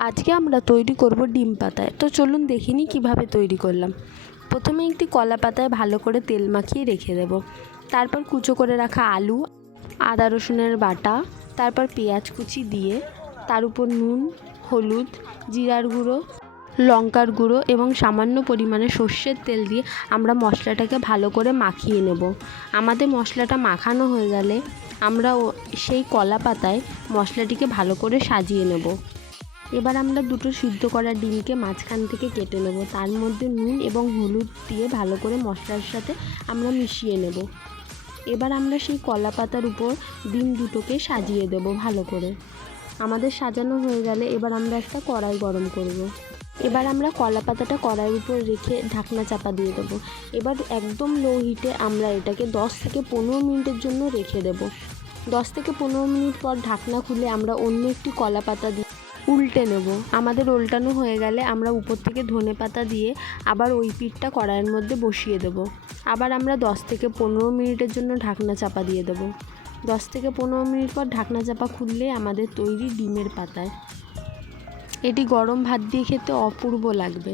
আজকে আমরা তৈরি করব ডিম পাতায়। তো চলুন দেখে নিই কীভাবে তৈরি করলাম। প্রথমে একটি কলা পাতায় ভালো করে তেল মাখিয়ে রেখে দেব। তারপর কুচো করে রাখা আলু, আদা রসুনের বাটা, তারপর পেঁয়াজ কুচি দিয়ে তার উপর নুন, হলুদ, জিরার গুঁড়ো, লঙ্কার গুঁড়ো এবং সামান্য পরিমাণে সর্ষের তেল দিয়ে আমরা মশলাটাকে ভালো করে মাখিয়ে নেব। আমাদের মশলাটা মাখানো হয়ে গেলে আমরা সেই কলা পাতায় মশলাটিকে ভালো করে সাজিয়ে নেব। এবার আমরা দুটো সিদ্ধ করা ডিমকে মাঝখান থেকে কেটে নেব। তার মধ্যে নুন এবং হলুদ দিয়ে ভালো করে মশলার সাথে আমরা মিশিয়ে নেব। এবার আমরা সেই কলা পাতার উপর ডিম দুটোকে সাজিয়ে দেব ভালো করে। আমাদের সাজানো হয়ে গেলে এবার আমরা একটা কড়াই গরম করব। এবার আমরা কলা পাতাটা কড়াইয়ের উপর রেখে ঢাকনা চাপা দিয়ে দেবো। এবার একদম লো হিটে আমরা এটাকে 10 থেকে 15 মিনিটের জন্য রেখে দেব। 10 থেকে 15 মিনিট পর ঢাকনা খুলে আমরা অন্য একটি কলা পাতা দিয়ে উল্টে নেব। আমাদের উল্টানো হয়ে গেলে আমরা উপর থেকে ধনেপাতা দিয়ে আবার ওই পিঠটা কড়াইয়ের মধ্যে বসিয়ে দেব। আবার আমরা 10 থেকে 15 মিনিটের জন্য ঢাকনা চাপা দিয়ে দেব। 10 থেকে 15 মিনিট পর ঢাকনা চাপা খুললে আমাদের তৈরি ডিমের পাতায়। এটি গরম ভাত দিয়ে খেতে অপূর্ব লাগবে।